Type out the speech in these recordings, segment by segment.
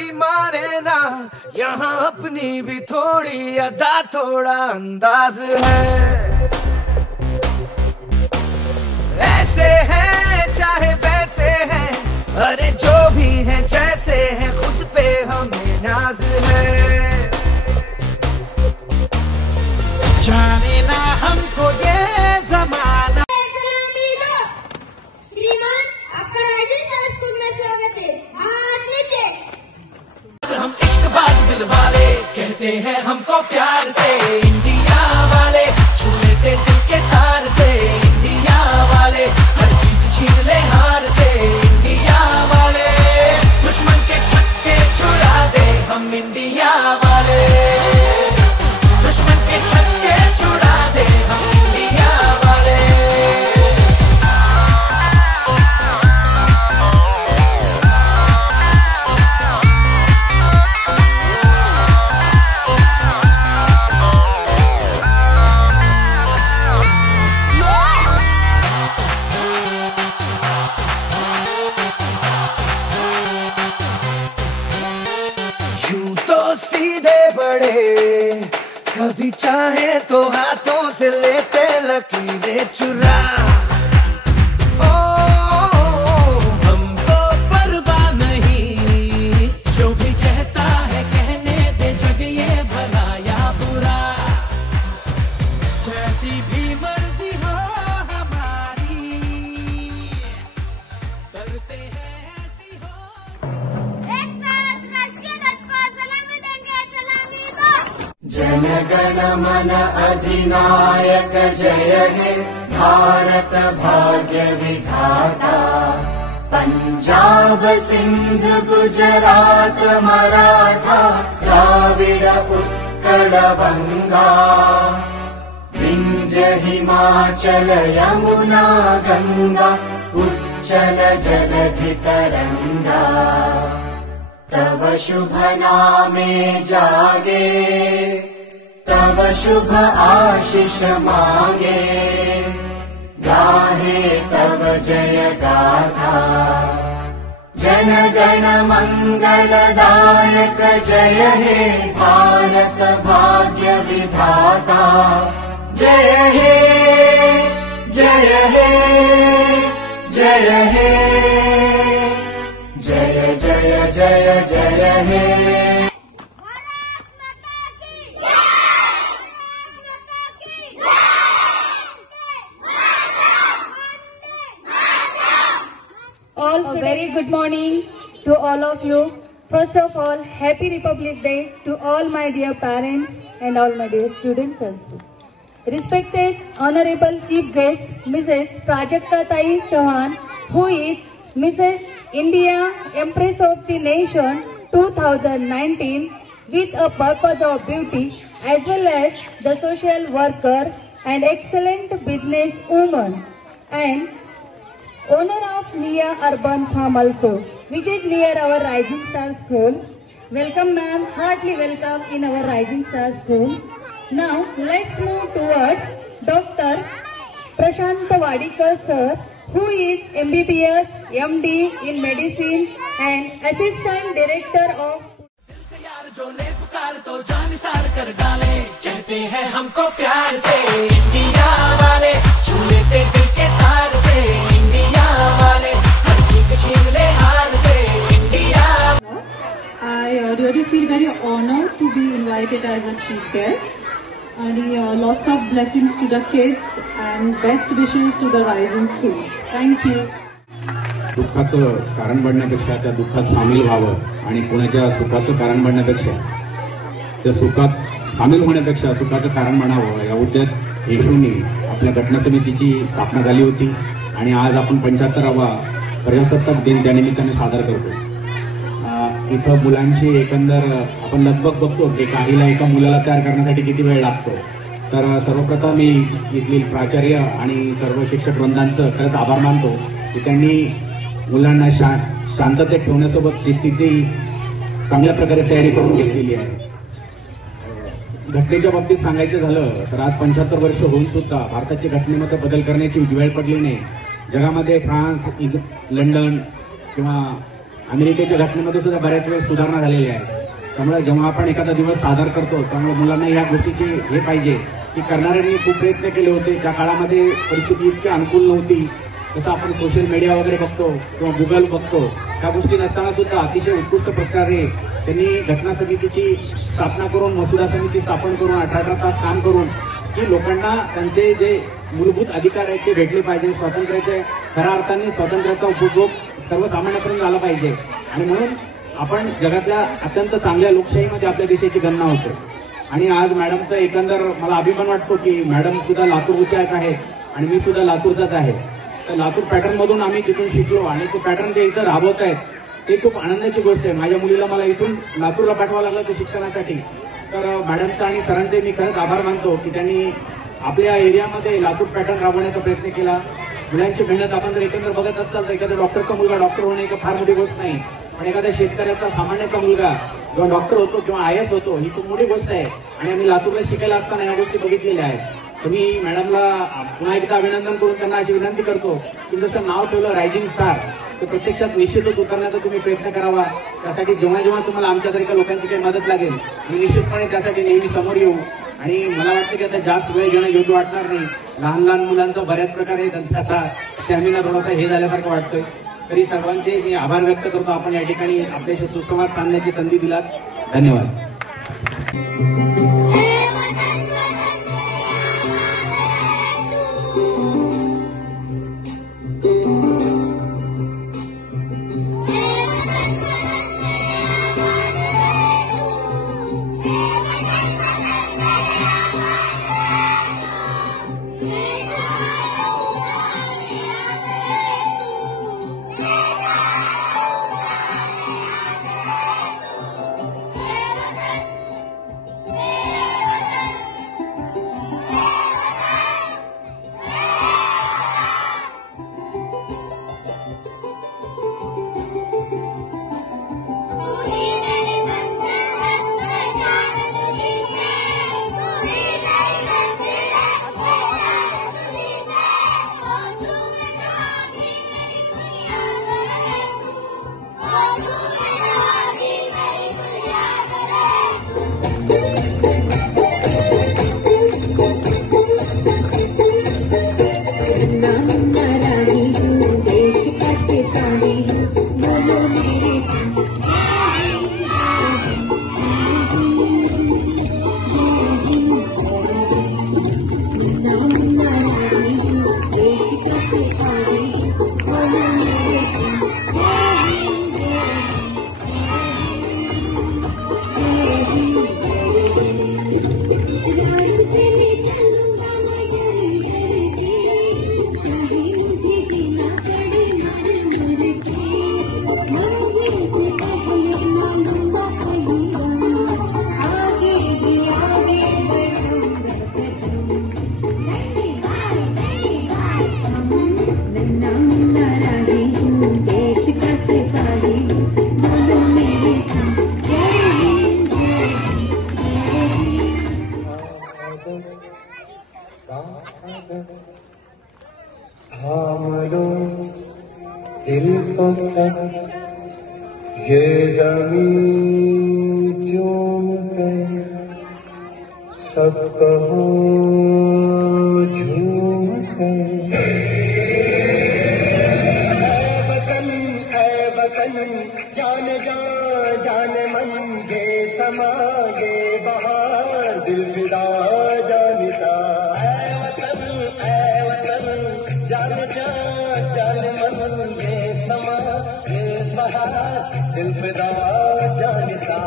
कोई माने ना, यहाँ अपनी भी थोड़ी अदा थोड़ा अंदाज है। ऐसे हैं चाहे वैसे हैं, अरे जो भी हैं जैसे हैं, खुद पे हमें नाज है। जाने ना हमको ये जमाना। श्रीमान, आपका राइजिंग स्कूल में स्वागत है। हाथ नीचे। हम इश्कबाज दिल वाले, कहते हैं हमको प्यार से इंडिया वाले, छू लेते दिल के तार से इंडिया वाले, हर चीज छीन ले हार से इंडिया वाले, दुश्मन के छक्के छुड़ा दे हम इंडिया वाले, दुश्मन के छक्के छुड़ा दे हम इंडिया वाले। यूं तो सीधे बड़े, कभी चाहे तो हाथों से लेते लकीरें चुरा। ओ हमको परवाह नहीं, जो भी कहता है कहने दे, जग ये भला या बुरा, जैसी भी मर्जी हो हमारी, करते हैं ऐसी हो। एक साथ राष्ट्रीय ध्वज को सलामी देंगे। सलामी दो। जन गण मन अधिनायक जय हे भारत भाग्य विधाता, पंजाब सिंध गुजरात मराठा द्राविड उत्कल बंगा, विंध्य हिमाचल यमुना गंगा उच्चल जलधि तरंगा, तव शुभ नामे जागे, तव शुभ आशीष मांगे, गाहे तव जय गाथा, जन गण मंगलदायक जय हे भारत भाग्य विधाता, जय हे जय हे जय हे जय जय जय जय हे। भारत माता की जय। भारत माता की जय। All a very good morning to all of you. First of all, Happy Republic Day to all my dear parents and all my dear students also. Respected Honorable Chief Guest, Mrs. Prajakta Tai Chauhan, who is Mrs. India Empress of the Nation 2019 with a purpose of beauty, as well as the social worker and excellent business woman, and owner of Nia Urban Farm also, which is near our Rising Star School. Welcome ma'am, heartily welcome in our Rising Star School. Now let's move towards Dr. Prashant Wadikar sir, who is MBBS, MD in medicine and Assistant Director of जो ने पुकार तो जान सार कर डाले, कहते हैं हमको प्यार से इंडिया वाले, छू लेते दिल के तार से इंडिया वाले, हर चीज छीन ले हार से India. I really feel very honored to be invited as a chief guest, and lots of blessings to the kids and best wishes to the Rising School. Thank you. दुःखाचं कारण बनण्यापेक्षा त्या दुःखात सामील व्हावं आणि कोणाच्या सुखाचं कारण बनण्यापेक्षा त्या सुखात सामील होण्यापेक्षा सुखाचं कारण बनावं या उद्देश हेतूने आपल्या घटना समितीची स्थापना झाली होती आणि आज आपण 75वा प्रजासत्ताक दिन त्यानिमित्ताने सादर करतो। इथं मुलांची एकंदर आपण लगबग बघतो एका आईला एका मुलाला तयार करण्यासाठी किती वेळ लागतो, तर सर्वप्रथम मी इथली प्राचार्य आणि सर्व शिक्षक वृंदांचं खरंच आभार मानतो की त्यांनी मुलांना शांततेत ठेवण्यासोबत शिस्तीची चांगल्या प्रकारे तयारी करून घेतलेली आहे। घटनेच्या बाबतीत सांगायचं झालं तर आज 75 वर्ष होऊन सुद्धा भारताच्या घटनेमध्ये बदल करण्याची वेळ पडली नाही। जगामध्ये फ्रान्स, लंडन किंवा अमेरिकेच्या घटनेमध्ये सुद्धा बऱ्याच वेळेस सुधारणा झालेली आहे. त्यामुळे जेव्हा आपण एखादा दिवस सादर करतो त्यामुळे मुलांना या गोष्टीची हे पाहिजे की करणाऱ्यांनी खूप प्रयत्न केले होते. त्या काळामध्ये परिस्थिती इतकी अनुकूल नव्हती. जसं आपण सोशल मीडिया वगैरे बघतो किंवा गुगल बघतो, त्या गोष्टी नसताना सुद्धा अतिशय उत्कृष्ट प्रकारे त्यांनी घटना समितीची स्थापना करून, मसुदा समिती स्थापन करून 18 तास काम करून की लोकांना त्यांचे जे मूलभूत अधिकार आहेत ते भेटले पाहिजे. स्वातंत्र्याचे खऱ्या अर्थाने स्वातंत्र्याचा उपभोग सर्वसामान्यापर्यंत झाला पाहिजे. आणि म्हणून आपण जगातल्या अत्यंत चांगल्या लोकशाहीमध्ये आपल्या देशाची गणना होते. आणि आज मॅडमचा एकंदर मला अभिमान वाटतो की मॅडम सुद्धा लातूरच्याच आहेत आणि मी सुद्धा लातूरचाच आहे. तर लातूर पॅटर्न मधून आम्ही तिथून शिकलो आणि तो पॅटर्न ते इथं राबवत आहेत, ते खूप आनंदाची गोष्ट आहे. माझ्या मुलीला मला इथून लातूरला पाठवावं लागलं ते शिक्षणासाठी. तर मॅडमचा आणि सरांचे मी खरंच आभार मानतो की त्यांनी आपल्या एरियामध्ये लातूर पॅटर्न राबवण्याचा प्रयत्न केला. मुलांची मेहनत आपण जर एकंदर बघत असताल तर एखाद्या डॉक्टरचा मुलगा डॉक्टर होणे एक फार मोठी गोष्ट नाही, पण एखाद्या शेतकऱ्याचा सामान्याचा मुलगा जेव्हा डॉक्टर होतो किंवा IAS होतो ही खूप मोठी गोष्ट आहे. आणि आम्ही लातूरला शिकायला असताना या गोष्टी बघितलेल्या आहेत. तर मी मॅडमला पुन्हा एकदा अभिनंदन करून त्यांना अशी विनंती करतो की जसं नाव ठेवलं रायझिंग स्टार, तर प्रत्यक्षात निश्चितच उतरण्याचा तुम्ही प्रयत्न करावा. त्यासाठी जेव्हा जेव्हा तुम्हाला आमच्यासारख्या लोकांची काही मदत लागेल मी निश्चितपणे त्यासाठी नेहमी समोर येऊ. आणि मला वाटतं की आता जास्त वेळ घेणं योग्य वाटणार नाही. लहान लहान मुलांचा बऱ्याच प्रकारे त्यांचा आता स्टॅमिना थोडासा हे झाल्यासारखं वाटतोय. तरी सर्वांचे मी आभार व्यक्त करतो. आपण या ठिकाणी आपल्याशी सुसंवाद साधण्याची संधी दिलात. धन्यवाद. दिल को सब ये ज़मीं चूम गई, सब कहो झूम गए। ऐ वतन जान जान जान मन ये समा ये बहार दिल फिदा जानिता। ऐ वतन जान जान जान मन ये समा ये बहार दिल फिदा जानिता।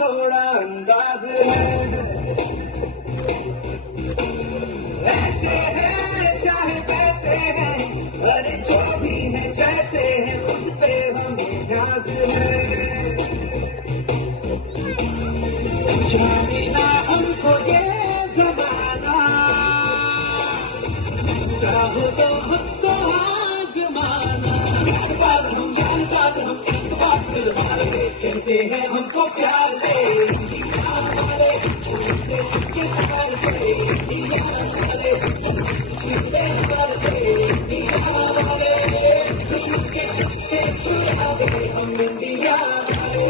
थोड़ा अंदाज है, ऐसे है चाहे कैसे है, अरे जो भी है जैसे है, खुद पे हमें नाज है। जाने ना हमको ये जमाना, चाहो तो हमको आजमाना, बात हम जान साथ हम इश्क बात दिल वाले, कहते हैं हमको प्यार से इंडिया वाले, छूटे के प्यार से इंडिया वाले, छूटे प्यार से इंडिया वाले, दुश्मन के छक्के छुड़ावे हम इंडिया वाले,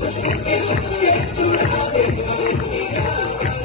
दुश्मन के छक्के छुड़ावे हम इंडिया वाले।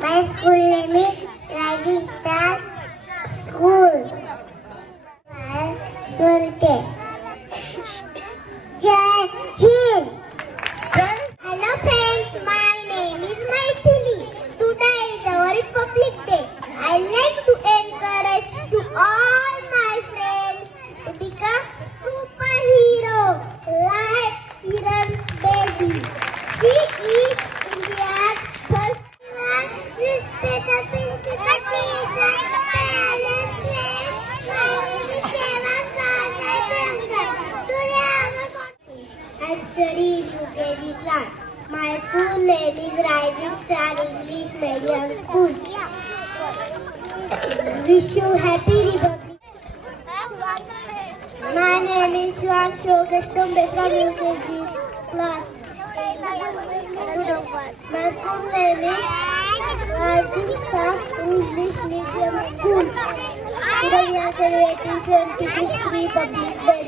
My school name is Rising Star School. Jai Hind. Hello friends, my name is Maithili. Today is our Republic Day. I like to encourage to all my friends to become superhero like Kiran Bedi. She is India's first respected principal teacher and I'm studying UKG class. My school name is Rising Star English Medium School. Wish you happy Republic. My name is Swan Shogastombe from UKG class. My school name is Rising Star English Medium School. Today we are celebrating 76th Republic Day,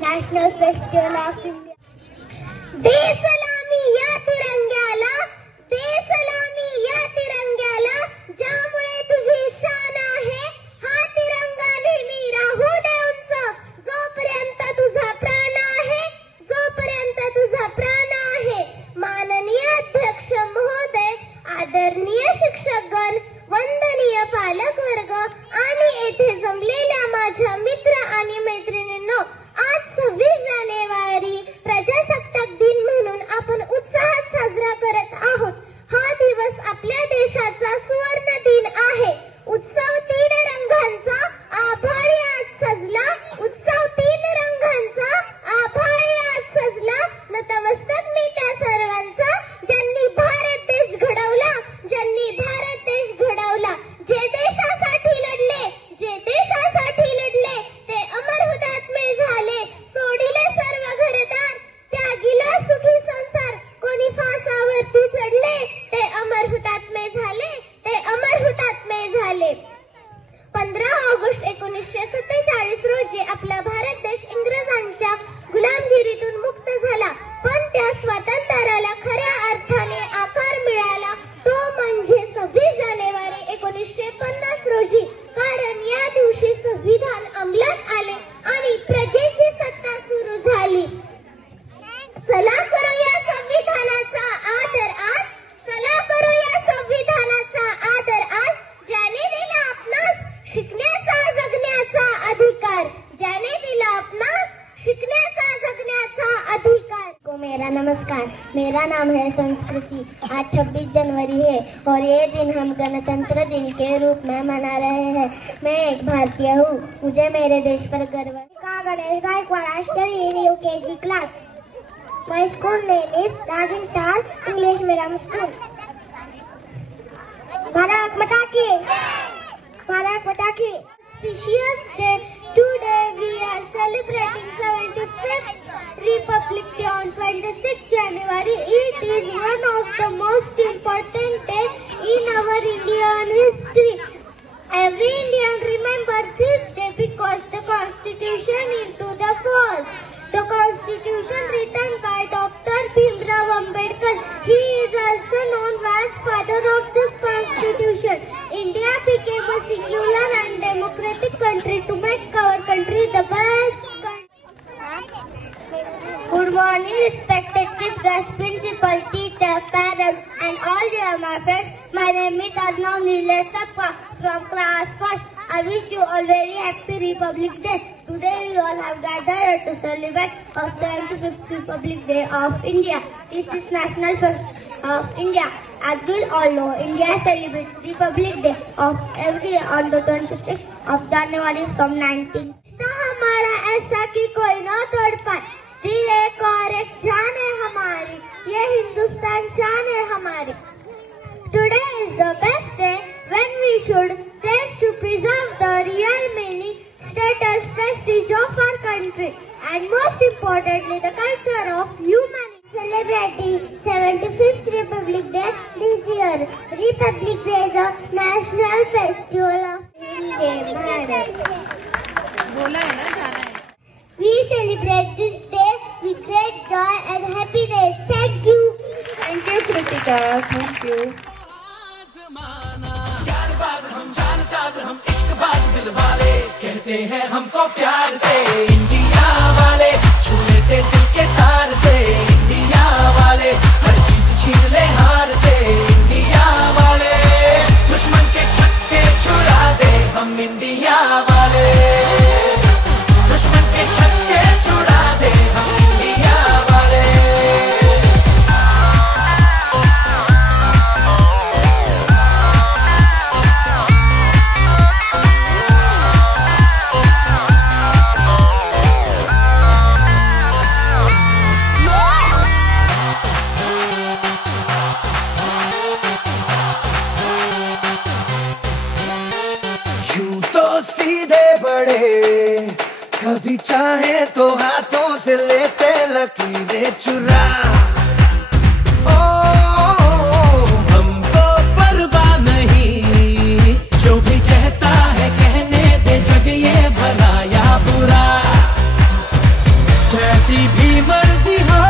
National Festival of India. दे सलामी या तिरंग्याला, दे सलामी या तिरंग्याला, ज्यामुळे तुझी शान आहे. हा तिरंगा नेहमी राहू दे उंच, जोपर्यंत तुझा प्राण आहे, जोपर्यंत तुझा प्राण आहे. माननीय अध्यक्ष महोदय, आदरणीय शिक्षकगण, वंदनीय पालक वर्ग आणि येथे जमलेल्या माझ्या मित्र आणि मैत्रिणींनो, आज 26 जानेवारी प्रजासत्ताक दिन म्हणून आपण उत्साहात साजरा करत आहोत. हा दिवस आपल्या देशाचा सुवर्ण दिन आहे. उत्सव 3 रंगांचा, आभाळी आज सजला. उत्सव 3 रंगांचा, आभाळी आज सजला. नतमस्तक मी त्या सर्वांचा, ज्यांनी भारत देश घडवला, ज्यांनी भारत देश 1950 रोजी, कारण या दिवशी संविधान अंमलात आले आणि प्रजेची सत्ता सुरू झाली. चला करूया संविधानाचा आदर आज, चला करूया संविधानाचा आदर आज, ज्याने दिला आपणास शिकण्याचा जगण्याचा अधिकार, ज्याने दिला आपणास शिकण्याचा जगण्याचा अधिकार. को मेरा नमस्कार, मेरा नाम है संस्कृति. आज 26 जनवरी है और ये दिन हम गणतंत्र दिन के रूप में मना रहे हैं. मैं एक भारतीय हूँ, मुझे मेरे देश पर गर्व है. गणेश Gaikwad, I study in UKG class. My school name is Rising Star English Medium School. Bharat माता की, भारत माता की. Auspicious day. Today we are celebrating 75th Republic Day on 26th January. It is one of the most important day in our Indian history. Every Indian remembers this day because the Constitution into the force. The Constitution written by Dr. Bhimrao Ambedkar. He is also known as father of this Constitution. India became a singular and democratic country to make our country the best country. Good morning, respected chief guest, principal, teacher, parents, and all dear my friends. My name is Arnav Nilesh Sappa from class 1st. I wish you all very happy Republic Day. Today we all have gathered to celebrate our 75th Republic Day of India. This is National Fest of India. As you all know, India celebrates Republic Day of every year on the 26th of January from 19. हमारा ऐसा कि कोई ना तोड़ पाए, दिल एक और एक जान है हमारी, ये हिंदुस्तान शान है हमारी. Today is the best day when we should pledge to preserve the real meaning, status, prestige of our country, and most importantly, the culture of humanity. Celebrating 75th Republic Day this year. Republic Day is a national festival of India. We celebrate this day with great joy and happiness. Thank you. Thank you, Kritika. Thank you. हम जानसाज, हम इश्कबाज दिल वाले, कहते हैं हमको प्यार से इंडिया वाले, छू लेते दिल के तार से इंडिया वाले, हर चीज छीन ले हार से इंडिया वाले, दुश्मन के छक्के छुड़ा दे हम इंडिया वाले, दुश्मन के छक्के छुड़ा दे हम इंडिया वाले. सीधे बड़े, कभी चाहे तो हाथों से लेते लकीरें चुरा. ओ हमको परवाह नहीं, जो भी कहता है कहने दे, जग ये भला या बुरा, जैसी भी मर्जी हो